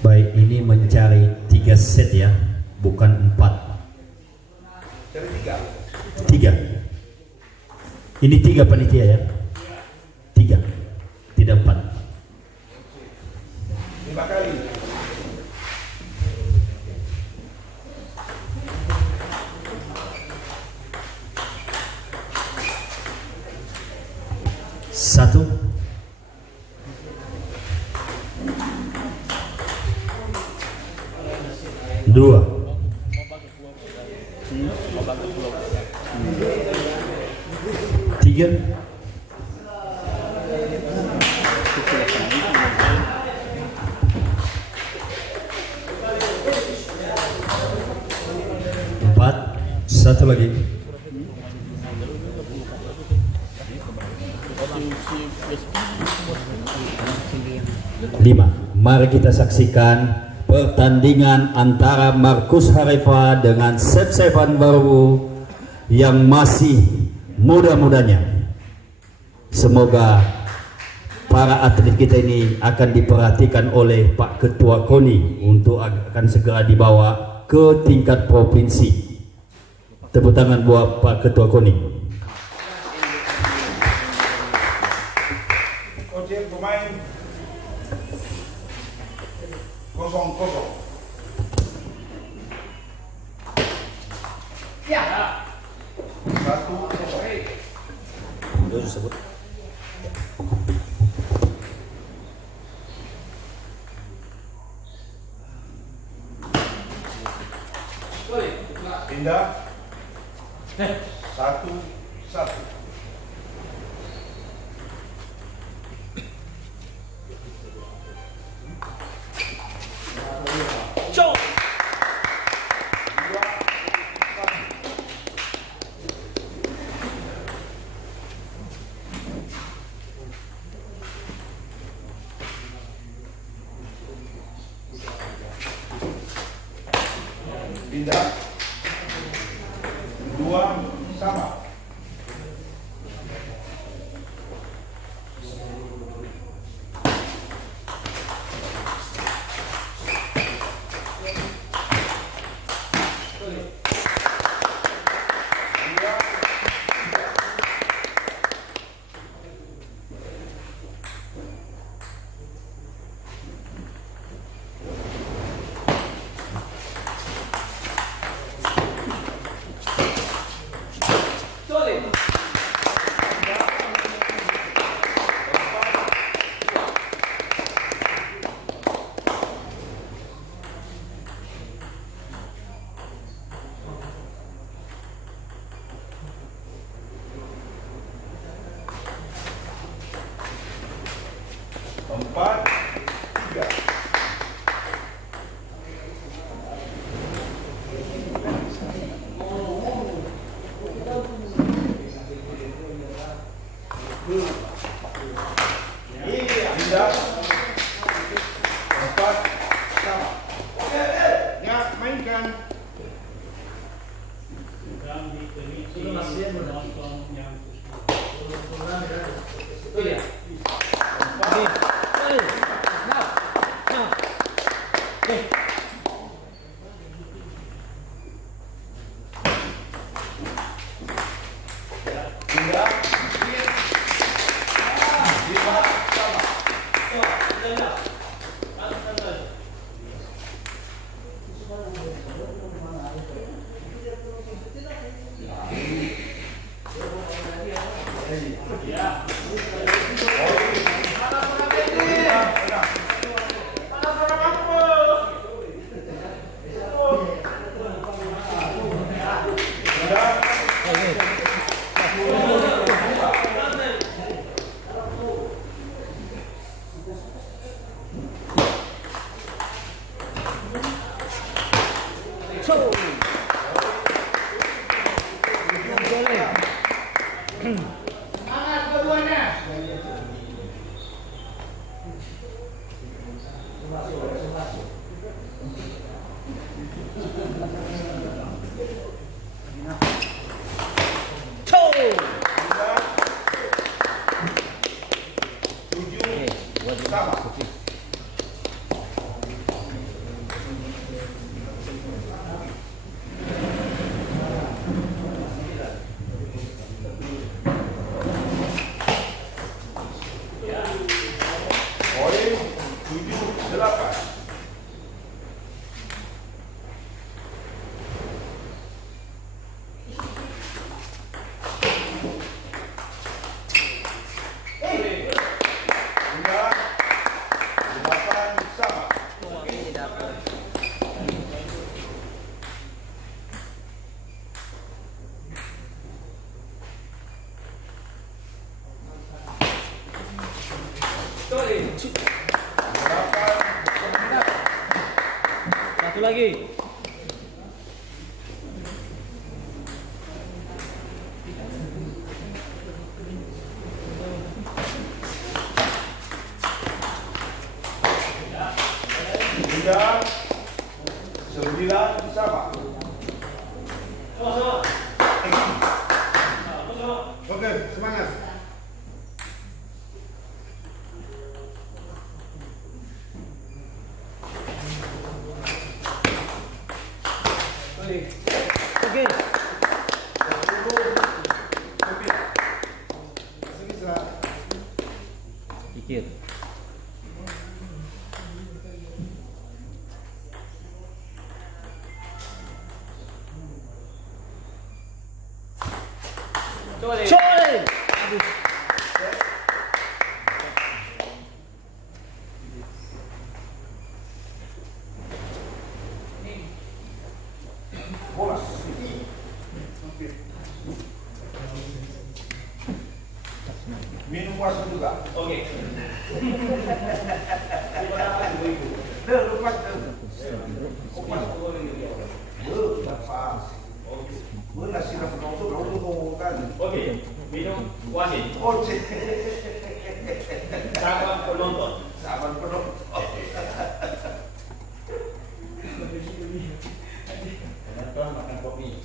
Baik, ini mencari 3 set ya, bukan 4. Cari 3. Ini 3 panitia ya. 3, tidak 4. 5 kali. Satu, dua, tiga, empat, satu lagi. 5. Mari kita saksikan pertandingan antara Markus Harifa dengan Sep Sevan Baru yang masih muda-mudanya. Semoga para atlet kita ini akan diperhatikan oleh Pak Ketua KONI untuk akan segera dibawa ke tingkat provinsi. Tepuk tangan buat Pak Ketua KONI. Oke, pemain 0-0. Ya. 1-0. Terus sebut. Pindah. 1-1. Pindah. 2 sama. Empat, 3. Pindah. 4 sama. Ya, mainkan. Pindah. 5 sama. Satu lagi. Tiga, 9 sama. Oke, semangat. Oke. Dikit. Coy. Bola. Minum puasa juga. Oke. Lepas. Nasi Oke, minum wasit. Sahabat penonton. Sahabat penonton. Penonton makan kopi.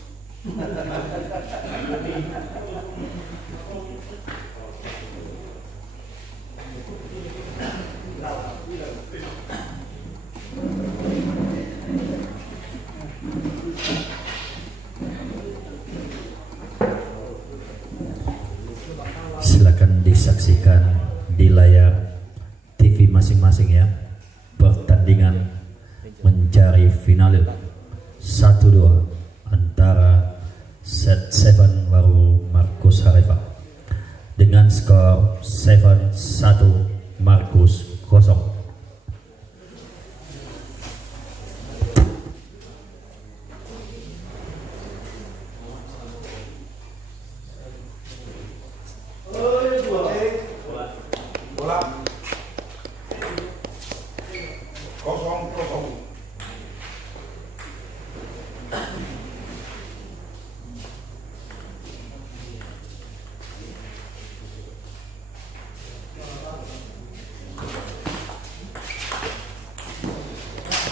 Silakan disaksikan di layar TV masing-masing ya, pertandingan mencari finalis 1-2 antara Set 7 baru Markus Harefa dengan skor 7-1 Markus 0. Bola. 0-0.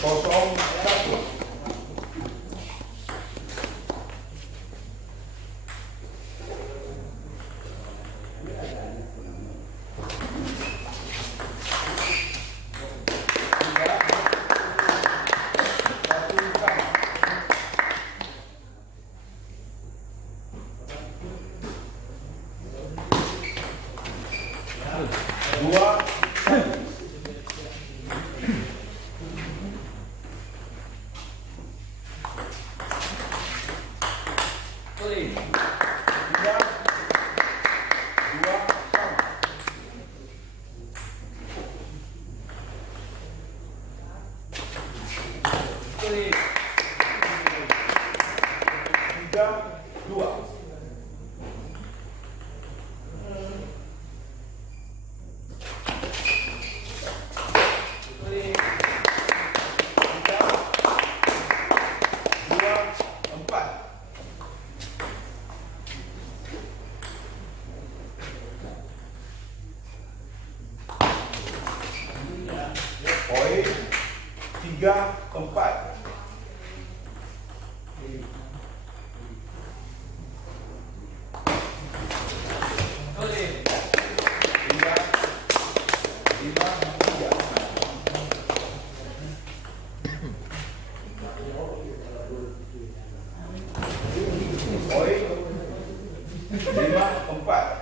Kosong satu. Dua. Tiga, 2 sama. Tiga, 2. Poin 3-4. Tiga, 5-3. Poin 5-4.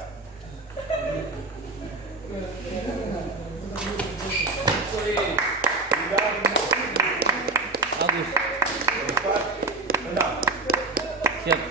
Bagus. 4-6. Siap.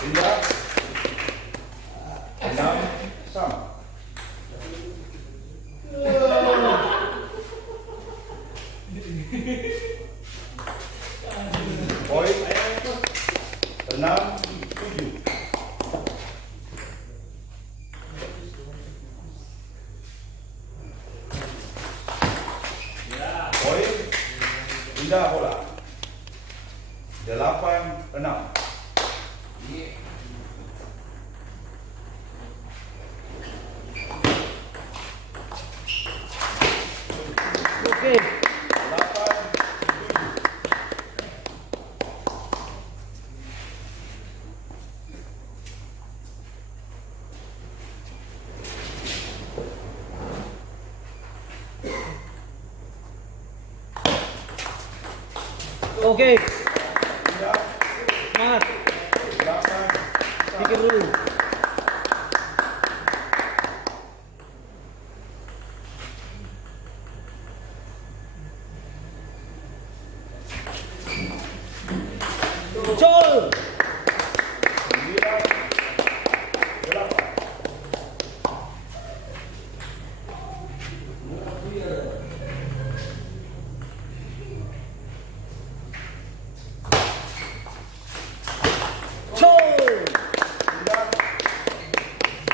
Indah 6 sama. Poin 6-7. Poin Indah bola 8-6. Oke. 8-7. Oke. Indah Semangat. 8 Pikir dulu. Col. 9-8. Col. Indah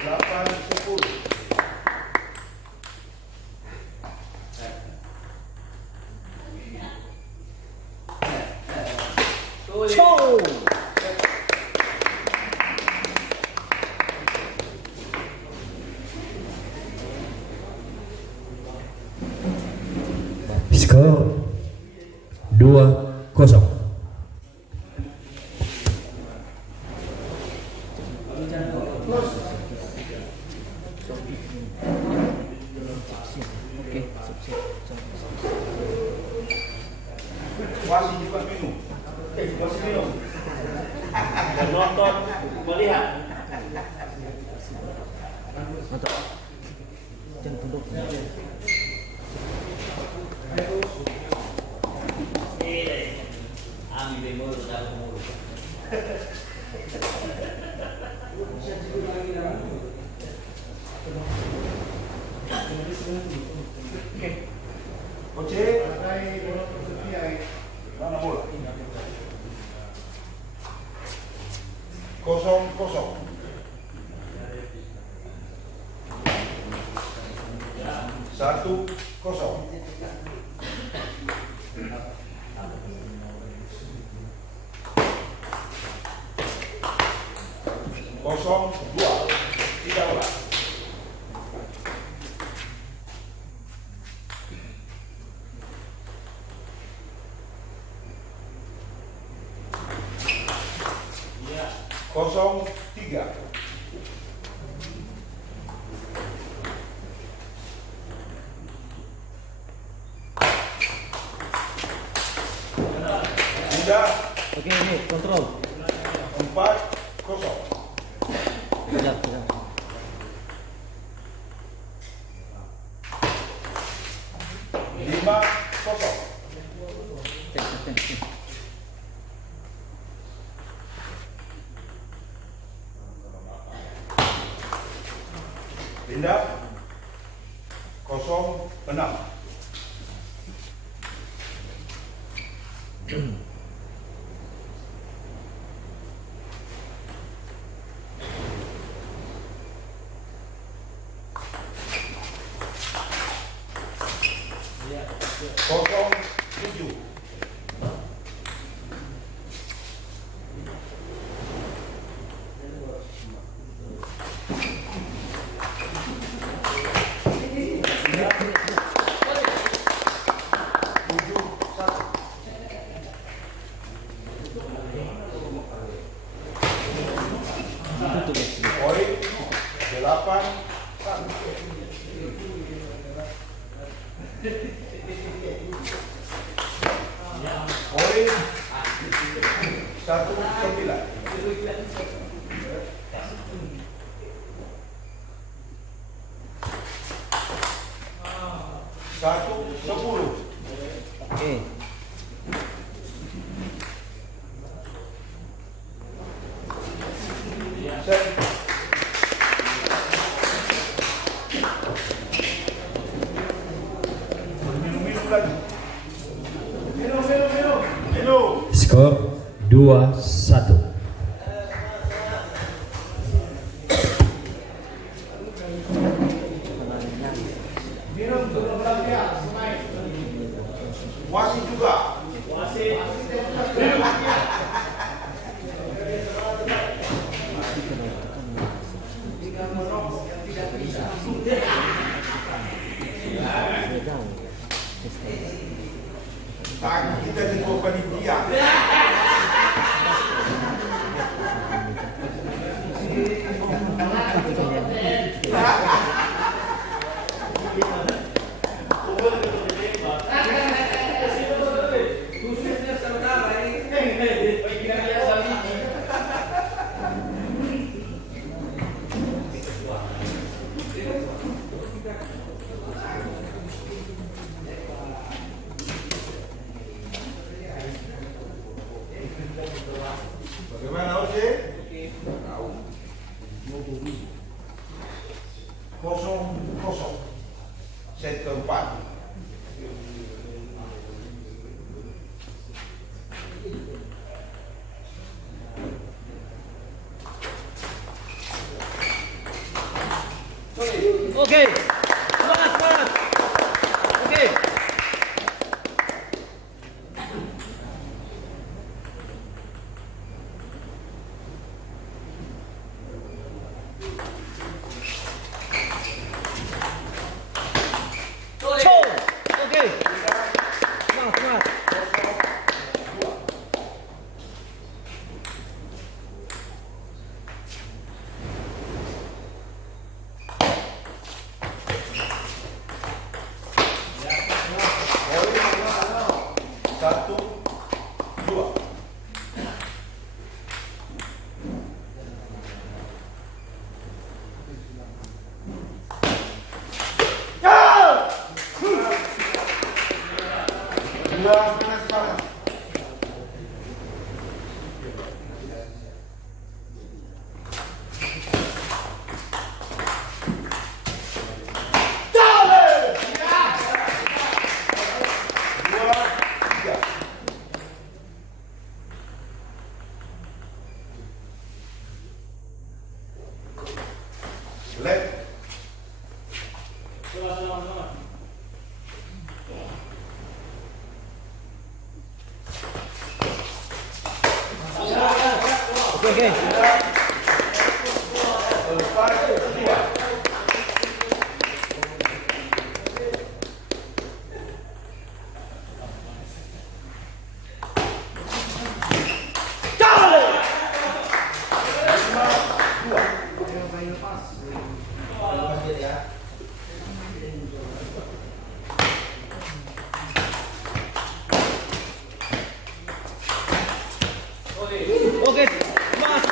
8-10. Col. Skor 2-0. Oke, siap. Wasit juga minum. Wasit minum. Dan nonton melihat. Mantap. Jangan tunduk. Oke. Mana bola? 0-0. Satu 0. Kosong 2. 13. Kosong 3. Indah Oke, kontrol. 4-0. Kejar. 5-0. Cek. Indah 0-6. Kosong 7. Poin 8-1. Poin 1-9. Satu 10. Oke. skor 2-1. Wasit juga. Kita di panitia. Bagaimana Oce? Kosong. Set keempat. Oke. Semangat. Oke. Oke. Semangat. Satu, dua. Dua, panas. Left. Oke. Lepas dua. Oke. Semangat.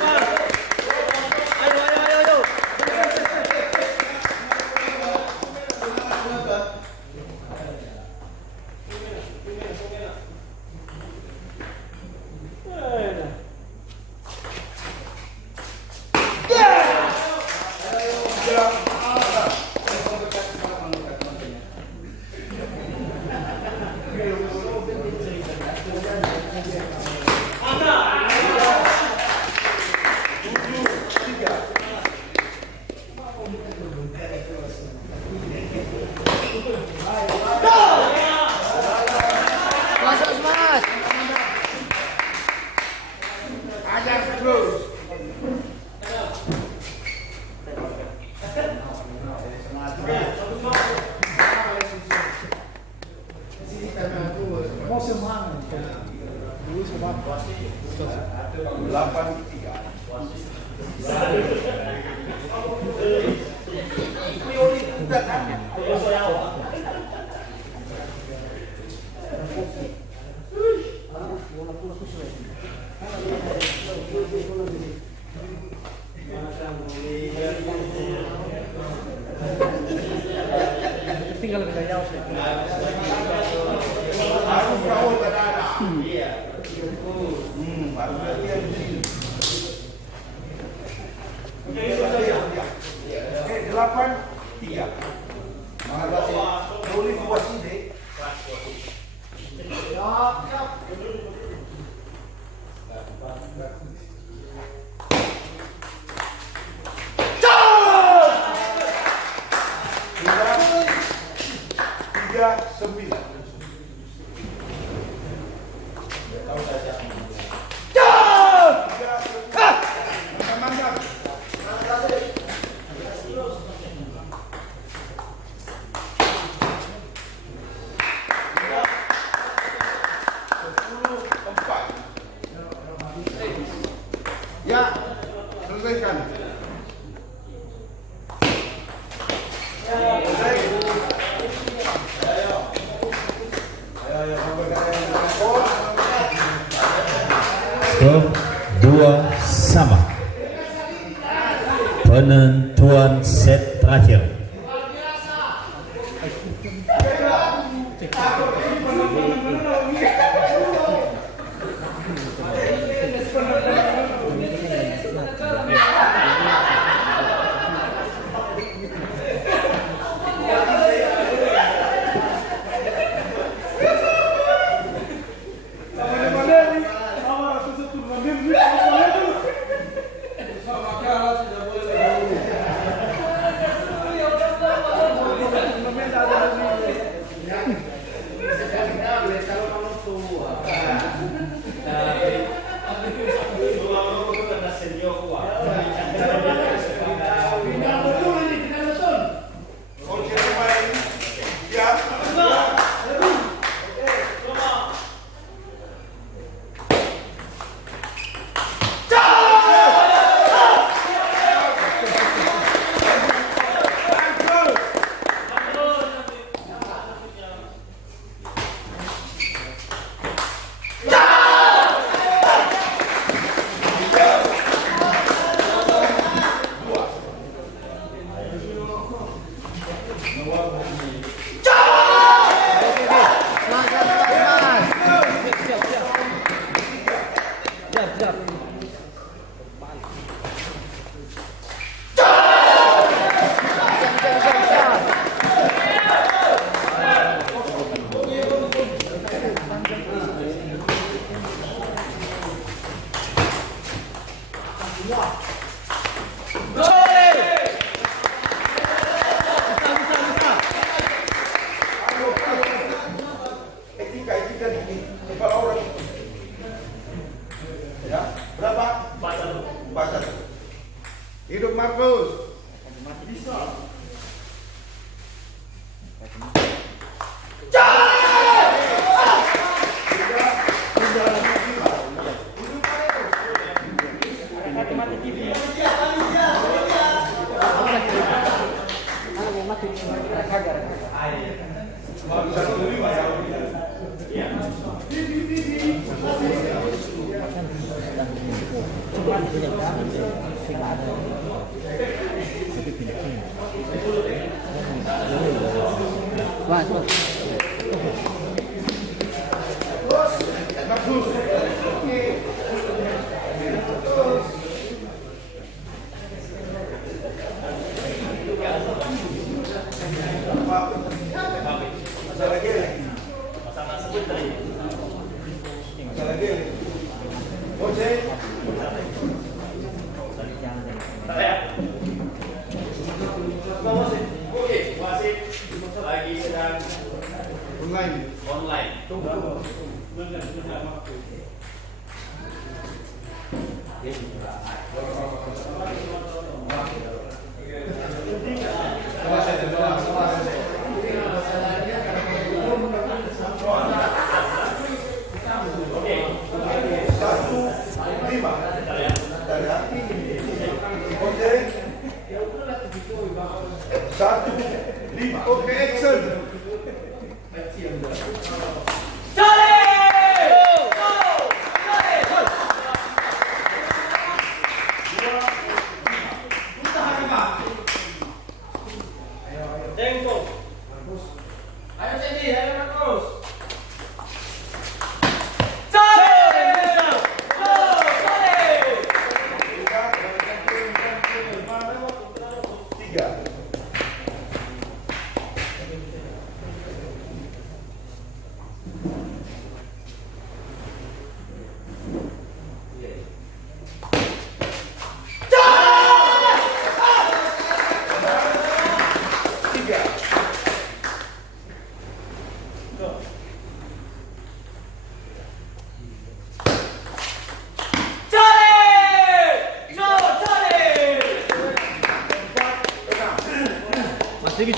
Ayo. Semangat. Ajar terus. Delapan tiga. Tinggal kita jauh sih. Harus kau berada. Iya. Baru latihan di sini. Oke, 8-3. Boleh buat sini. Mantap. Empat. Ya, selesaikan. Skor 2-sama. Penentuan set terakhir. Etika di kepala orang. Ya, berapa? 4-1. Hidup Markus. Lagi sedang online. Oke, action. Tempo.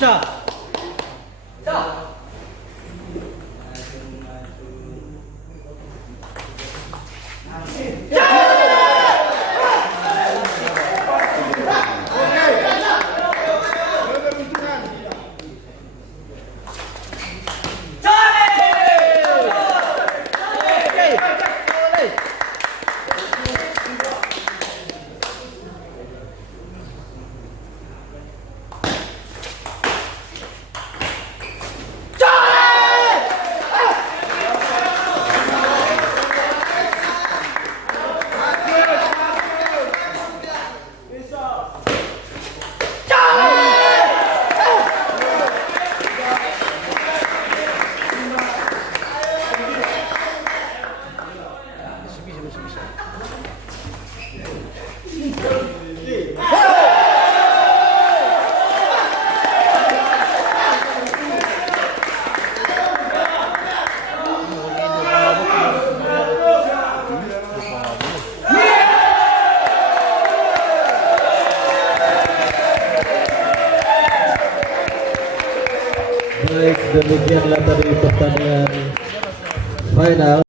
bisa. Baik, demikianlah tadi pertandingan final.